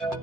नमस्कार,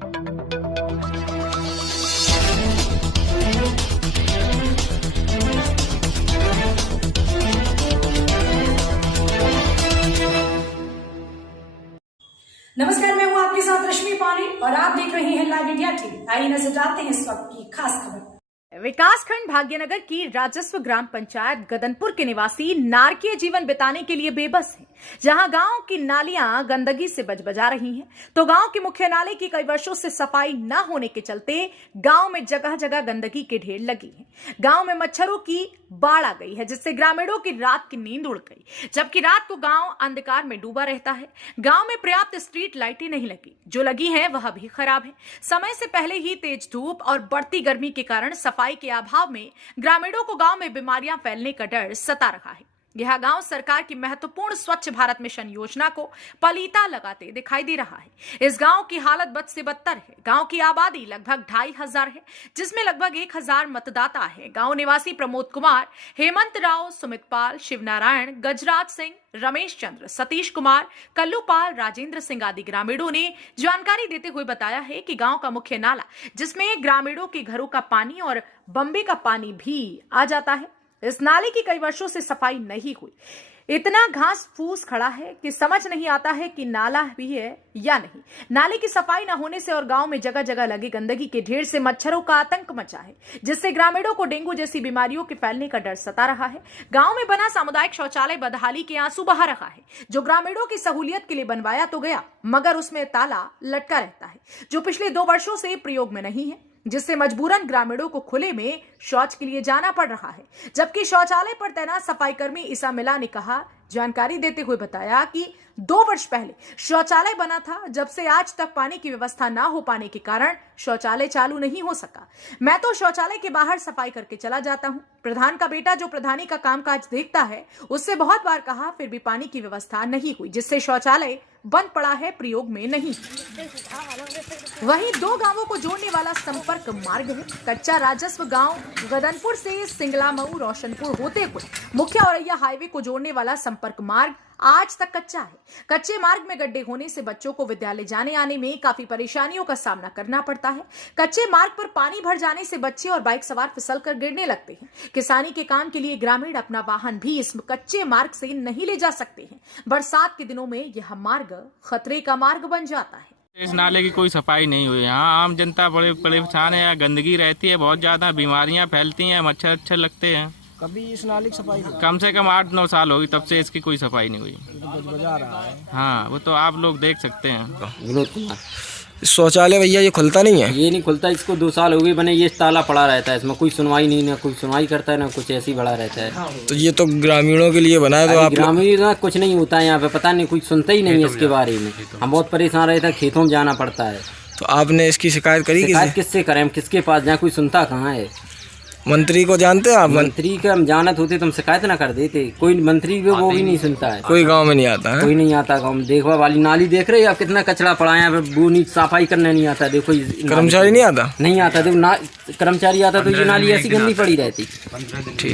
मैं हूं आपके साथ रश्मि पानी और आप देख रहे हैं लाइव इंडिया टीवी। आइए नजर डालते हैं इस वक्त की खास खबर। विकासखंड भाग्यनगर की राजस्व ग्राम पंचायत गदनपुर के निवासी नारकीय जीवन बिताने के लिए बेबस हैं। जहां गांव की नालियां गंदगी से बजबजा रही हैं, तो गांव के मुख्य नाले की कई वर्षों से सफाई न होने के चलते गांव में जगह जगह गंदगी के ढेर लगी हैं। गांव में मच्छरों की बाढ़ आ गई है, जिससे ग्रामीणों की रात की नींद उड़ गई, जबकि रात को गांव अंधकार में डूबा रहता है। गांव में पर्याप्त स्ट्रीट लाइटें नहीं लगी, जो लगी हैं वह भी खराब है। समय से पहले ही तेज धूप और बढ़ती गर्मी के कारण सफाई के अभाव में ग्रामीणों को गांव में बीमारियां फैलने का डर सता रहा है। यह गांव सरकार की महत्वपूर्ण स्वच्छ भारत मिशन योजना को पलीता लगाते दिखाई दे रहा है। इस गांव की हालत बद से बदतर है। गांव की आबादी लगभग 2500 है, जिसमें लगभग 1000 मतदाता है। गांव निवासी प्रमोद कुमार, हेमंत राव, सुमित पाल, शिवनारायण, गजराज सिंह, रमेश चंद्र, सतीश कुमार, कल्लू पाल, राजेंद्र सिंह आदि ग्रामीणों ने जानकारी देते हुए बताया है कि गांव का मुख्य नाला, जिसमें ग्रामीणों के घरों का पानी और बम्बे का पानी भी आ जाता है, इस नाले की कई वर्षों से सफाई नहीं हुई। इतना घास फूस खड़ा है कि समझ नहीं आता है कि नाला भी है या नहीं। नाले की सफाई न होने से और गांव में जगह जगह लगे गंदगी के ढेर से मच्छरों का आतंक मचा है, जिससे ग्रामीणों को डेंगू जैसी बीमारियों के फैलने का डर सता रहा है। गांव में बना सामुदायिक शौचालय बदहाली के आंसू बहा रहा है, जो ग्रामीणों की सहूलियत के लिए बनवाया तो गया, मगर उसमें ताला लटका रहता है, जो पिछले 2 वर्षों से प्रयोग में नहीं है, जिससे मजबूरन ग्रामीणों को खुले में शौच के लिए जाना पड़ रहा है। जबकि शौचालय पर तैनात सफाई कर्मी ईसा मिला ने कहा, जानकारी देते हुए बताया कि 2 वर्ष पहले शौचालय बना था, जब से आज तक पानी की व्यवस्था ना हो पाने के कारण शौचालय चालू नहीं हो सका। मैं तो शौचालय के बाहर सफाई करके चला जाता हूं। प्रधान का बेटा जो प्रधानी का कामकाज देखता है, उससे बहुत बार कहा, फिर भी पानी की व्यवस्था नहीं हुई, जिससे शौचालय बंद पड़ा है, प्रयोग में नहीं। वहीं 2 गांवों को जोड़ने वाला संपर्क मार्ग है। कच्चा राजस्व गांव गदनपुर से सिंगला मऊ रोशनपुर होते हुए मुख्य औरैया हाईवे को जोड़ने वाला संपर्क मार्ग आज तक कच्चा है। कच्चे मार्ग में गड्ढे होने से बच्चों को विद्यालय जाने आने में काफी परेशानियों का सामना करना पड़ता है। कच्चे मार्ग पर पानी भर जाने से बच्चे और बाइक सवार फिसलकर गिरने लगते हैं। किसानी के काम के लिए ग्रामीण अपना वाहन भी इस कच्चे मार्ग से नहीं ले जा सकते हैं। बरसात के दिनों में यह मार्ग खतरे का मार्ग बन जाता है। इस नाले की कोई सफाई नहीं हुई। यहाँ आम जनता बड़े परेशान है। यहाँ गंदगी रहती है, बहुत ज्यादा बीमारियाँ फैलती हैं, मच्छर अच्छे लगते हैं। कभी इस नाले की सफाई कम से कम 8-9 साल होगी, तब से इसकी कोई सफाई नहीं हुई। बजा रहा है। हाँ, वो तो आप लोग देख सकते हैं। विनोद कुमार। शौचालय भैया ये खुलता नहीं है? ये नहीं खुलता, इसको 2 साल हो गए बने, ये ताला पड़ा रहता है, इसमें कोई सुनवाई नहीं, ना कोई सुनवाई करता है, ना कुछ ऐसे ही बड़ा रहता है। तो ये तो ग्रामीणों के लिए बना है, तो आप ग्रामीण कुछ नहीं होता है यहाँ पे, पता नहीं, कोई सुनता ही नहीं है इसके बारे में। हम बहुत परेशान रहते हैं, खेतों में जाना पड़ता है। तो आपने इसकी शिकायत करी? किससे करें, हम किसके पास जाए, कोई सुनता कहाँ है। मंत्री को जानते हैं आप? मंत्री का हम जानत होते तो हम शिकायत ना कर देते। कोई मंत्री भी वो भी नहीं सुनता है। कोई गांव में नहीं आता है? कोई नहीं आता गाँव में। देखवा वाली नाली देख रहे हैं, कितना कचरा पड़ा है यहाँ पे, वो नहीं सफाई करने नहीं आता। देखो कर्मचारी नहीं आता? नहीं आता। देखो कर्मचारी आता तो ये नाली ऐसी गंदी पड़ी रहती। ठीक।